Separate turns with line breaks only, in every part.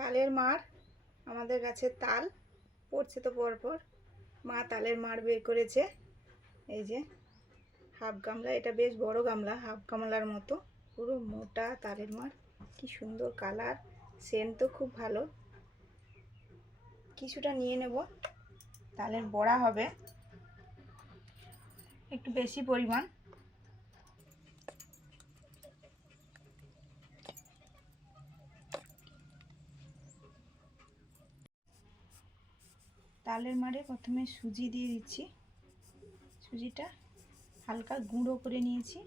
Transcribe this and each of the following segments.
তালের মার, আমাদের গাছে তাল পড়ছে তো পরপর। মা তালের মার বের করেছে। এই যে, হাফ গামলা, এটা বেশ বড় গামলা, হাফ গামলার মতো। পুরো মোটা তালের মার, কি সুন্দর কালার। সেন্ট তো খুব ভালো। কিছুটা নিয়ে নেব। তালের বড়া হবে। একটু বেশি পরিমাণ। তালের মারে প্রথমে সুজি দিয়ে দিচ্ছি। সুজিটা হালকা গুঁড়ো করে নিয়েছি।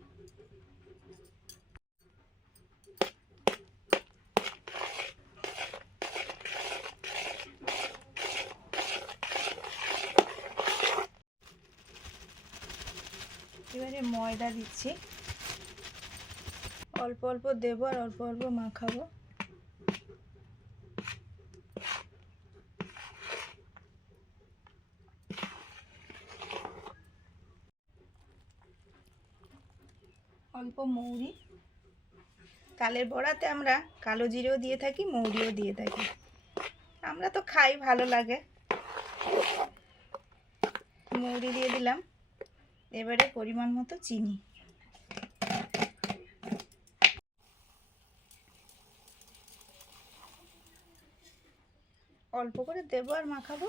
এবারে ময়দা দিচ্ছি। অল্প অল্প দেবো আর অল্প অল্প মাখাবো। অল্প মৌরি। তালের বড়াতে আমরা কালো জিরেও দিয়ে থাকি, মৌরিও দিয়ে থাকি। আমরা তো খাই, ভালো লাগে। মৌরি দিয়ে দিলাম। এবারে পরিমাণ মতো চিনি। অল্প করে দেবো আর মাখাবো।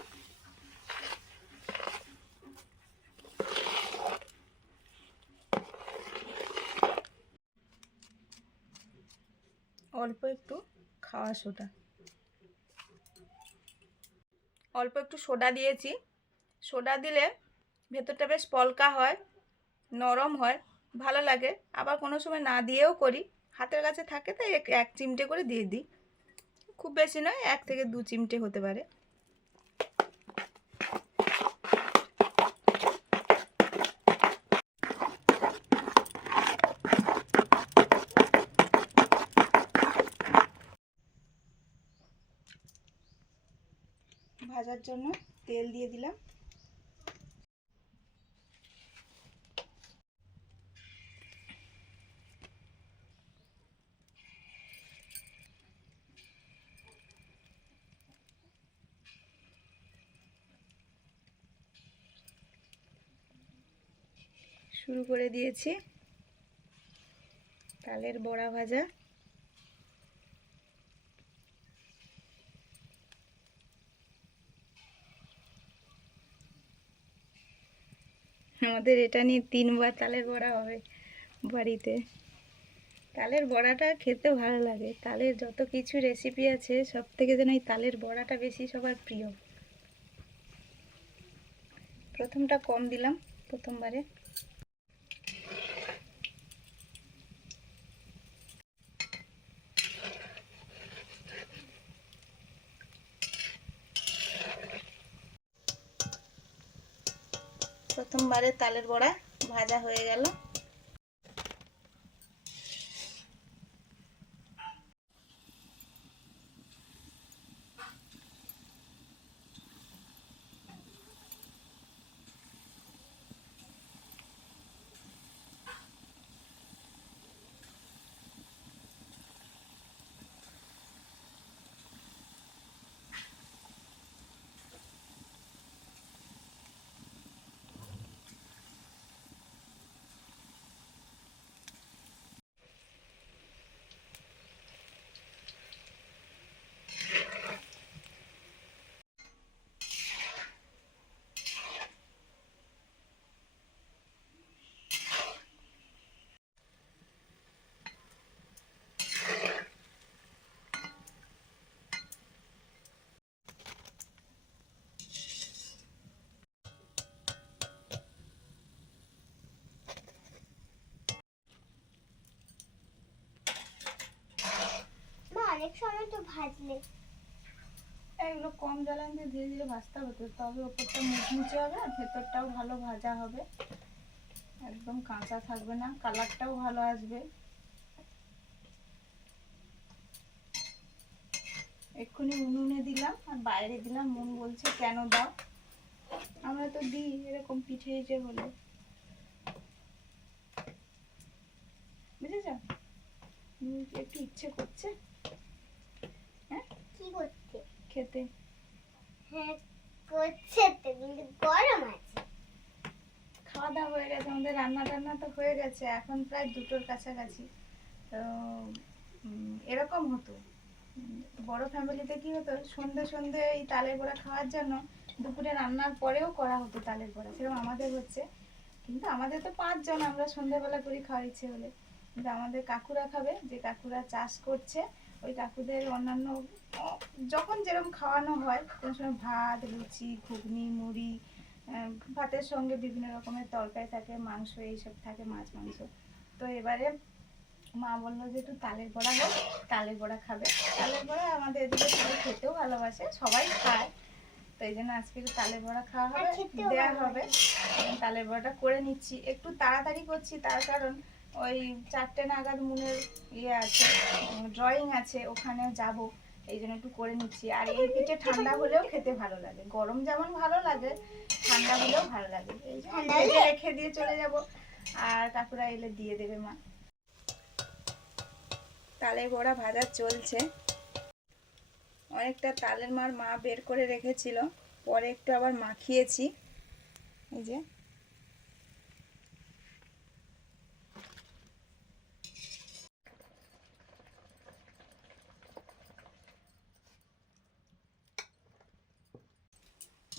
অল্প একটু খাওয়া সোডা। অল্প একটু সোডা দিয়েছি। সোডা দিলে ভেতরটা বেশ পলকা হয়, নরম হয়, ভালো লাগে। আবার কোনো সময় না দিয়েও করি। হাতের কাছে থাকে তাই এক চিমটে করে দিয়ে দিই। খুব বেশি নয়, এক থেকে দু চিমটে হতে পারে। ভাজার জন্য তেল দিয়ে দিলাম। শুরু করে দিয়েছি। তালের বড়া ভাজা। আমাদের এটা নিয়ে তিনবার তালের বড়া হবে বাড়িতে। তালের বড়াটা খেতে ভালো লাগে। তালের যত কিছু রেসিপি আছে সব থেকে যেন এই তালের বড়াটা বেশি সবার প্রিয়। প্রথমটা কম দিলাম প্রথমবারে। প্রথমবারে তালের বড়া ভাজা হয়ে গেল
মা অনেক সময় তো ভাজলে।
এগুলো কম জ্বালান দিয়ে ধীরে ধীরে ভাজতে হবে তো, তবে ওপরটা মুচমুচে হবে আর ভেতরটাও ভালো ভাজা হবে। একদম কাঁচা থাকবে না, কালারটাও ভালো আসবে। এক্ষুনি উনুনে দিলাম আর বাইরে দিলাম মন বলছে কেন দাও। আমরা তো দিই, এরকম পিঠে যে হলে। বুঝেছ? একটু ইচ্ছে করছে। হ্যাঁ
করছে তো কিন্তু গরম আছে।
খাওয়া দাওয়া হয়ে গেছে আমাদের রান্না টান্না তো হয়ে গেছে এখন প্রায় দুটোর কাছাকাছি। তো এরকম হতো। বড় ফ্যামিলিতে কি হতো সন্ধে সন্ধে এই তালের বড়া খাওয়ার জন্য দুপুরে রান্নার পরেও করা হতো তালের বড়া সেরকম আমাদের হচ্ছে। কিন্তু আমাদের তো পাঁচজন আমরা সন্ধ্যাবেলা করি খাওয়ার ইচ্ছে হলে। কিন্তু আমাদের কাকুরা খাবে যে কাকুরা চাষ করছে ওই কাকুদের অন্যান্য যখন যেরকম খাওয়ানো হয় কোনো সময় ভাত লুচি ঘুগনি মুড়ি ভাতের সঙ্গে বিভিন্ন রকমের তরকারি থাকে মাংস এইসব থাকে মাছ মাংস। তো এবারে মা বলল যে একটু তালের বড়া হোক তালের বড়া খাবে। তালের বড়া আমাদের এদিকে সবাই খেতেও ভালোবাসে সবাই খায়। তো এই জন্য আজকে একটু তালের বড়া খাওয়া হবে দেওয়া হবে। তালের বড়াটা করে নিচ্ছি। একটু তাড়াতাড়ি করছি তার কারণ ওই চারটে নাগাদ মনের ইয়ে আছে ড্রয়িং আছে ওখানেও যাব। এই জন্য একটু করে নিচ্ছি। আর এই পিঠে ঠান্ডা হলেও খেতে ভালো লাগে। গরম যেমন ভালো লাগে ঠান্ডা হলেও ভালো লাগে। এই
হলে?
রেখে দিয়ে চলে যাব। আর কাকুরা এলে দিয়ে দেবে মা। তালের বড়া ভাজা চলছে। অনেকটা তালের মার মা বের করে রেখেছিল। পরে একটু আবার মাখিয়েছি। এই যে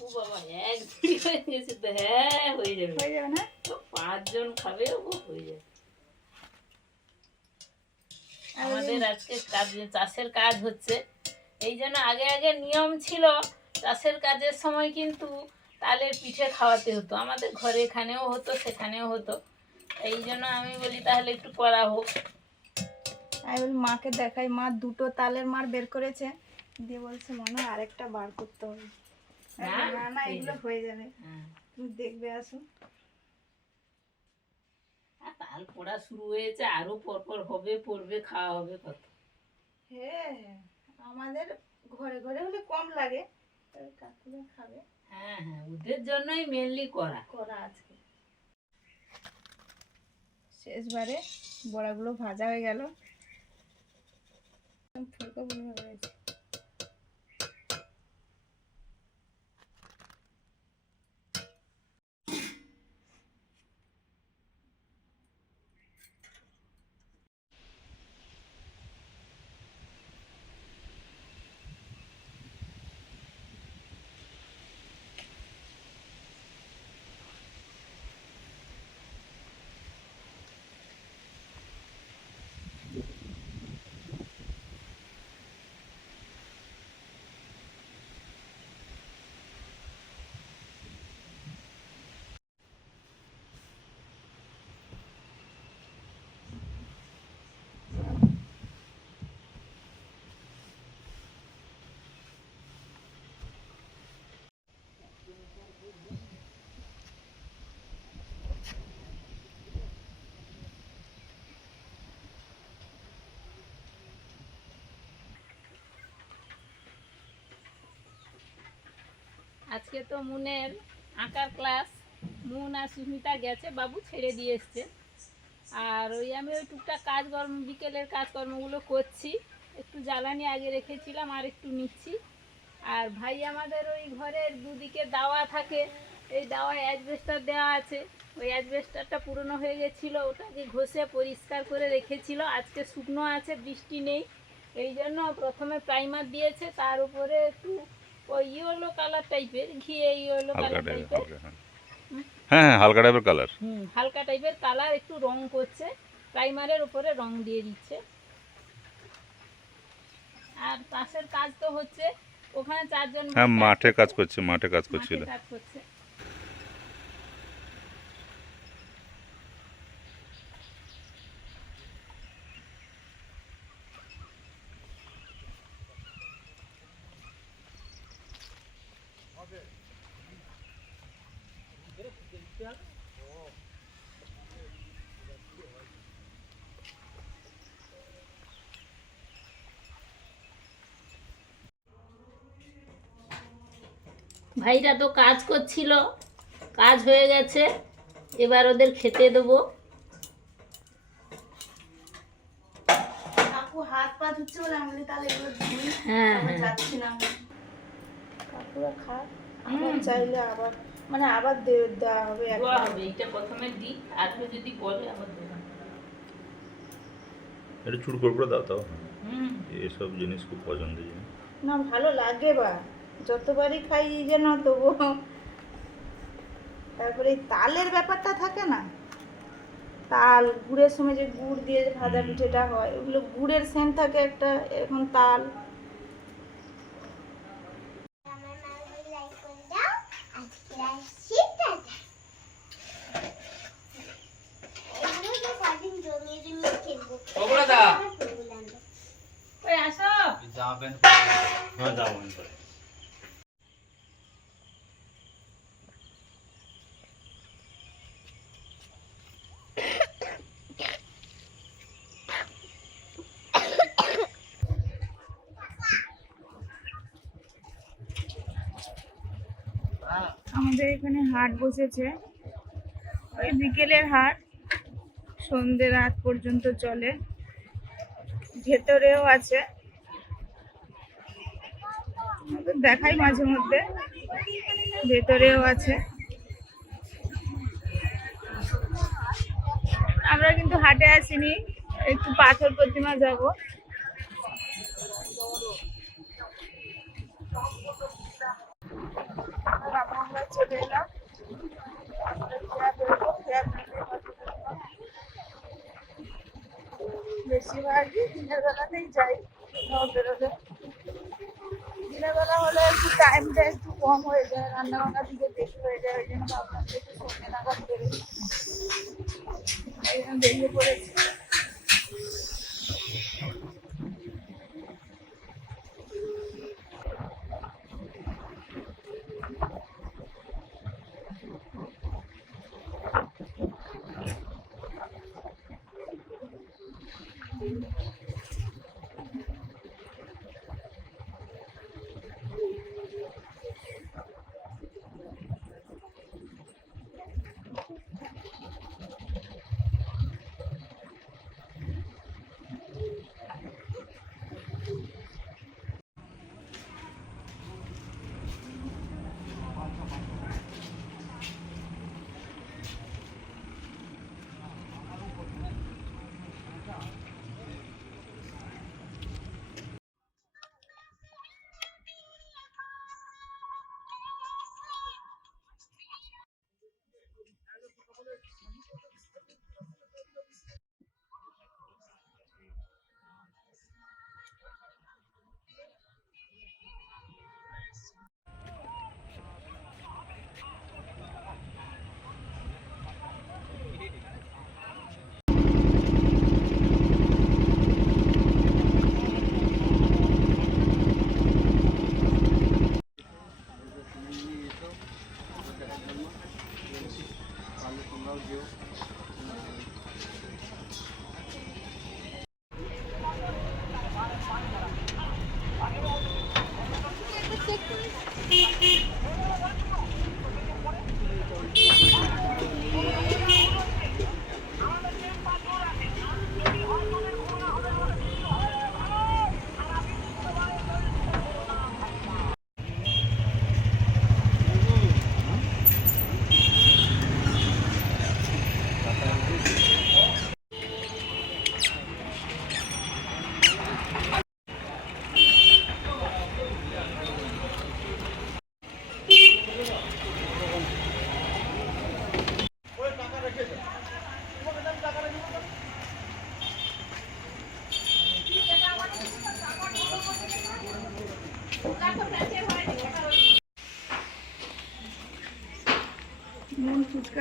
ও বাবা এক দুই চাষের কাজ হচ্ছে এই জন্য আগে আগে নিয়ম ছিল চাষের কাজের সময় কিন্তু তালের পিঠে খাওয়াতে হতো আমাদের ঘরে এখানেও হতো সেখানেও হতো এই জন্য আমি বলি, তাহলে একটু করা হোক।
আমি বলি মাকে দেখাই, মা দুটো তালের মার বের করেছে। দিয়ে বলছে, মনে হয় আরেকটা বার করতে হবে।
না,
না না
হয়ে
এগুলো হয়ে যাবে।
হ্যাঁ।
তুমি দেখবে আসো
আর পড়া শুরু হয়েছে আরও পরপর হবে পড়বে খাওয়া হবে কত।
হ্যাঁ হ্যাঁ। আমাদের ঘরে ঘরে হলে কম লাগে কাকুরা খাবে।
হ্যাঁ হ্যাঁ ওদের জন্যই মেনলি করা।
করা আজকে। শেষবারে বড়াগুলো ভাজা হয়ে গেল। ফুলকো ফুলকো হয়েছে
আজকে তো মুনের আঁকার ক্লাস। মুন আর সুস্মিতা গেছে, বাবু ছেড়ে দিয়ে এসছে। আর ওই আমি ওই টুকটাক কাজকর্ম, বিকেলের কাজকর্মগুলো করছি। একটু জ্বালানি আগে রেখেছিলাম, আর একটু নিচ্ছি। আর ভাই আমাদের ওই ঘরের দুদিকে দাওয়া থাকে। এই দাওয়ায় অ্যাজবেস্টার দেওয়া আছে। ওই অ্যাজবেস্টারটা পুরনো হয়ে গেছিল, ওটাকে ঘষে পরিষ্কার করে রেখেছিল। আজকে শুকনো আছে, বৃষ্টি নেই। এই জন্য প্রথমে প্রাইমার দিয়েছে, তার উপরে একটু ওই ইয়েলো কালার টাইপের ঘিয়ে ইয়েলো কালার
টাইপের
টাইপের।
হ্যাঁ। হ্যাঁ হ্যাঁ হালকা টাইপের কালার।
হুম হালকা টাইপের কালার একটু রং করছে। প্রাইমারের উপরে রং দিয়ে দিচ্ছে। আর পাশের কাজ তো হচ্ছে ওখানে চারজন
হ্যাঁ মাঠে কাজ
করছে।
করছে মাঠে কাজ করছিল।
কাজ করছে। ভাইরা তো কাজ করছিল কাজ হয়ে গেছে এবার ওদের খেতে দেবো।
কাকু হাত পা ধুচ্ছে বলে আমি তাহলে এগুলো ধুই
হ্যাঁ হ্যাঁ।
যাচ্ছি না। কাকুরা খাক আবার চাইলে আবার মানে আবার দেওয়া হবে
দেওয়া হবে এইটা প্রথমে দিই তারপরে যদি বলে আবার দেবো
একটু চুর করে করে দাও তাও
হুম।
এসব জিনিস খুব পছন্দের জিনিস।
না ভালো লাগে বা। যতবারই খাই যেন তবু তারপরে তালের ব্যাপারটা থাকে না? তাল গুড়ের সময় যে গুড় দিয়ে ভাজা। পিঠেটা হয় ওগুলো গুড়ের সেন্ট থাকে একটা এখন তাল
আমার মাকে লাইক করে দাও আজকে আসছি টাটা এগুলো তো সারাদিন জমিয়ে
ওই আসো।
হ্যাঁ
আমাদের এখানে হাট বসেছে। ওই বিকেলের হাট। সন্ধে রাত পর্যন্ত চলে। ভেতরেও আছে। দেখাই মাঝে মধ্যে। ভেতরেও আছে। আমরা কিন্তু হাটে আসিনি। একটু পাথর প্রতিমা যাব। আমরা চলে এলাম। বেশিরভাগই দিনের বেলাতেই যাই দিনের বেলা হলে একটু টাইমটা একটু কম হয়ে যায় রান্না বান্নার দিকে বেশি হয়ে যায়, ওই জন্য আপনাদের একটু সন্ধ্যে নাগাদ বেরোই। এই জন্য বেরিয়ে পড়েছি।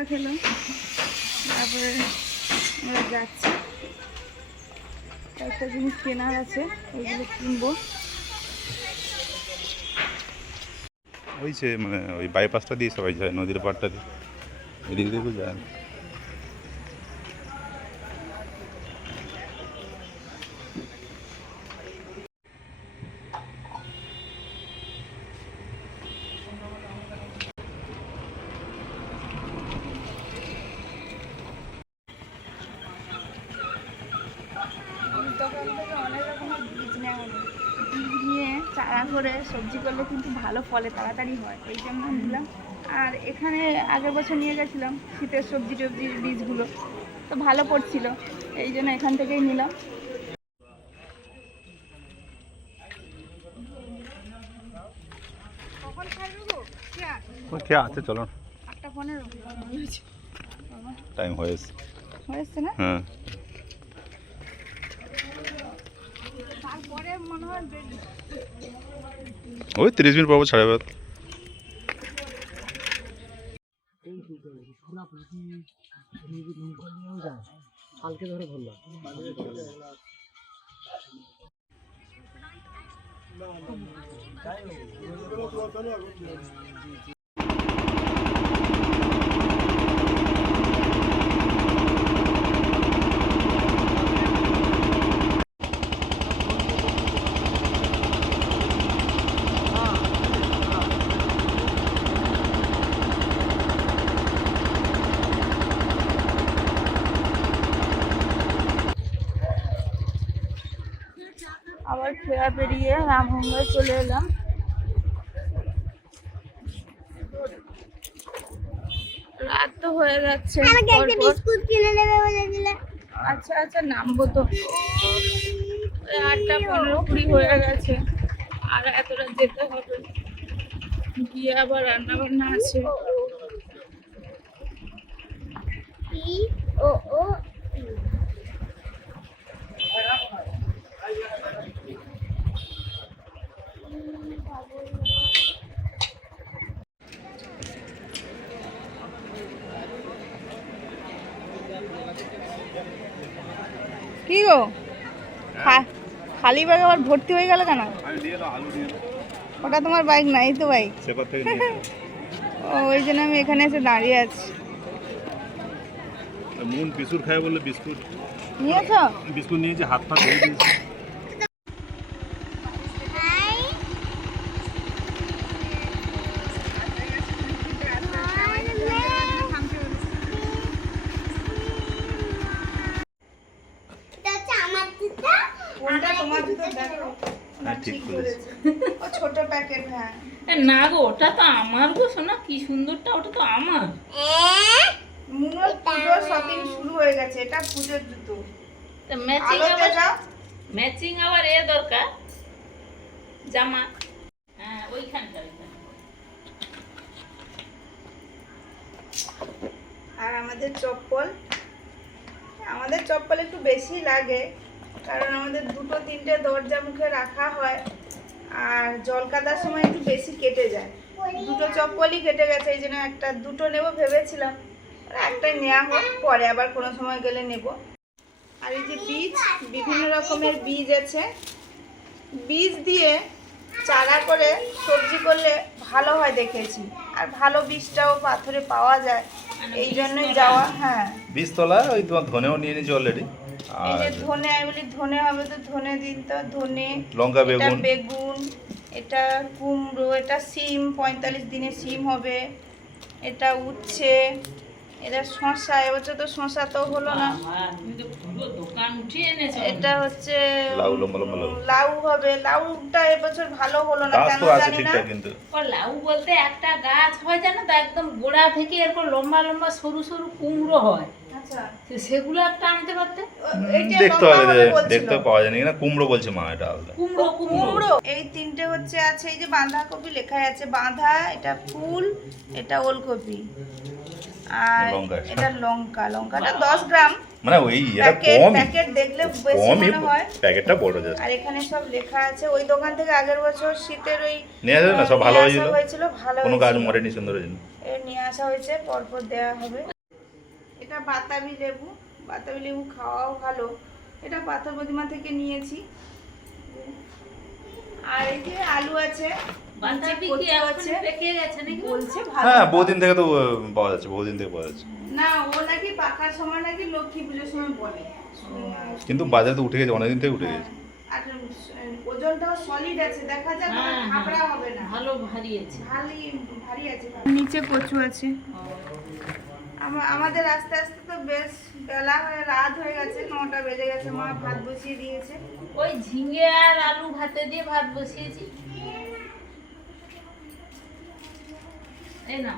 নুন ফেলুন তারপরে আমরা যাচ্ছি। একটা জিনিস কেনার আছে, ওইগুলো কিনবো।
ওই যে মানে ওই বাইপাসটা দিয়ে সবাই যায়, নদীর পাড়টা দিয়ে। এদিক দিয়ে যায় না।
দোকান থেকে অনেক রকমের বীজ নেওয়া হলো বীজ নিয়ে চাষ চারা করে সবজি করলে কিন্তু ভালো ফলে তাড়াতাড়ি হয় এই জন্য নিলাম আর এখানে আগের বছর নিয়ে গেছিলাম শীতের সবজি টবজির বীজগুলো তো ভালো পড়ছিল এই জন্য এখান থেকেই নিলাম। কখন
কে আছে? চলো।
আটটা পনেরো।
টাইম হয়েছে।
হয়েছে না?
হ্যাঁ।
তারপরে মনে হয়
ওই তিরিশ মিনিট পর
ছাড়া ধরে
পেরিয়ে চলে এলাম। রাত তো হয়ে যাচ্ছে
আমাকে একটা বিস্কুট কিনে দেবে বলেছিলে
আচ্ছা আচ্ছা নামবো তো। আটটা পনেরো কুড়ি হয়ে গেছে। আর এতটা যেতে হবে। গিয়ে আবার রান্না বান্না আছে। খালি ব্যাগ আবার ভর্তি হয়ে গেল কেন? ওটা তোমার বাইক নাই তো বাইক ওই জন্য আমি এখানে এসে দাঁড়িয়ে আছি।
মুন বিস্কুট খায় বলে বিস্কুট।
নিয়েছো?
বিস্কুট নিয়েছে হাত পা ধুয়ে দিয়েছে
হাই এটা হচ্ছে আমার জুতা
কোনটা তোমার জুতো দেখো
হ্যাঁ ঠিক করেছে
ও ছোট প্যাকেট হ্যাঁ
এ, না গো ওটা তো আমার গো শোনা কি সুন্দরটা? ওটা তো আমার।
পুজোর শপিং শুরু হয়ে গেছে এটা পুজোর জুতো।
ম্যাচিং আবার
যাও।
ম্যাচিং আবার এ দরকার। জামা। হ্যাঁ ওইখানটা।
আর আমাদের চপ্পল। আমাদের চপ্পল একটু বেশি লাগে কারণ আমাদের দুটো তিনটে দরজা মুখে রাখা হয় আর জল কাদার সময় একটু বেশি কেটে যায়। দুটো চপ্পলই কেটে গেছে এই জন্য একটা দুটো নেব ভেবেছিলাম। আর একটাই নেওয়া হোক পরে আবার কোনো সময় গেলে নেব। আর এই যে বীজ বিভিন্ন রকমের বীজ আছে। বীজ দিয়ে চারা করে সবজি করলে ভালো হয় দেখেছি। আর ভালো বীজটাও পাথরে পাওয়া যায় এই জন্যই যাওয়া হ্যাঁ।
বীজতলা ওই তোমার ধনেও নিয়ে নিয়েছি অলরেডি
এই যে ধনে আমি বলি ধনে হবে তো ধনে দিন তো ধনে
লঙ্কা বেগুন।
বেগুন এটা কুমড়ো এটা সিম পঁয়তাল্লিশ দিনে সিম হবে। এটা উচ্ছে এটা শশা এবছর তো শশা তো হলো না। এটা হচ্ছে
লাউ,
হবে। লাউটা এবছর ভালো হলো না কেন জানি না।
লাউ বলতে একটা গাছ হয় জানো তো একদম গোড়া থেকে এরকম লম্বা লম্বা সরু সরু কুমড়ো হয়। সেগুলো একটা আনতে পারতে?
দেখতে হবে
হবে
যে-
বলছিল।
দেখতে পাওয়া যায়নি না কুমড়ো বলছে মা এটা আলাদা।
কুমড়ো কুমড়ো।
কুমড়ো। এই তিনটে হচ্ছে আছে এই যে বাঁধাকপি লেখা আছে বাঁধা এটা ফুল এটা ওলকপি। আর এটা লঙ্কা লঙ্কাটা দশ গ্রাম।
মানে ওই এটা
প্যাকেট
কমই।
প্যাকেট দেখলে বেশি মনে হয়।
প্যাকেটটা বড় যাচ্ছে।
আর এখানে সব লেখা আছে ওই দোকান থেকে আগের বছর শীতের ওই
নিয়ে না? সব ভালো
আসা
হয়েছিল?
হয়েছিল ভালো
কোনো
হয়েছিল।
মরেনি সুন্দর হয়েছিল।
এ নিয়ে আসা হয়েছে পরপর দেওয়া হবে। এটা বাতাবি লেবু বাতাবি লেবু খাওয়াও ভালো। এটা পাথর প্রতিমা থেকে নিয়েছি। আর এই যে আলু আছে
বাঁধাকপি
নিচে
কি
কচু আছে।
পেকে গেছে নাকি?
বলছে ভালো
হ্যাঁ বহুদিন থেকে তো পাওয়া যাচ্ছে বহুদিন থেকে পাওয়া যাচ্ছে।
না ও নাকি পাকার সময় নাকি লক্ষ্মী পুজোর সময় বলে।
কিন্তু বাজারে তো উঠে গেছে অনেকদিন থেকে উঠে গেছে।
আর ওজনটাও সলিড আছে দেখা যাক
হ্যাঁ, হ্যাঁ।
খাবড়া হবে না।
ভালো ভারী আছে।
ভারী ভারী আছে। নিচে কচু আছে। আমাদের আস্তে আস্তে তো বেশ বেলা হয়ে, রাত হয়ে গেছে, নটা বেজে গেছে, মা ভাত বসিয়ে দিয়েছে।
ওই ঝিঙে আর আলু ভাতে দিয়ে ভাত বসিয়েছি। এই না